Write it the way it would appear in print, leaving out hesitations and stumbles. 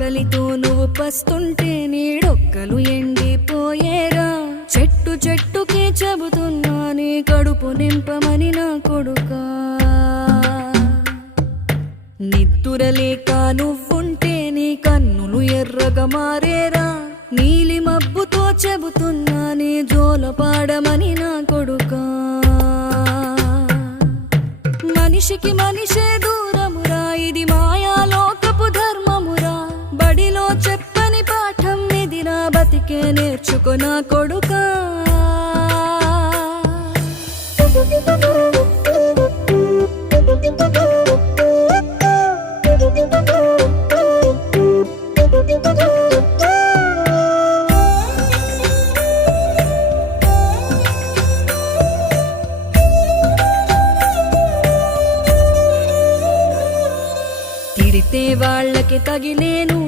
ఆకలితో నువ్వు పస్తుంటే నీడొక్కలు ఎండిపోయేరా. చెట్టు చెట్టుకే చెబుతున్నా నీ కడుపు నింపమని నా కొడుకా. నిద్దురలేక నువ్వుంటే నీ కన్నులు ఎర్రగా మారేరా. నీలి మబ్బుతో చెబుతున్నా నీ జోల పాడమని నా కొడుకా. మనిషికి మనిషే దూరమురా, ఇది మాయాలోకపు ధర్మమురా. బడిలో చెప్పని పాఠం ఇదిరా, బతికే నేర్చుకో నా కొడుకా. తిడితే వాళ్ళకి తగిలేను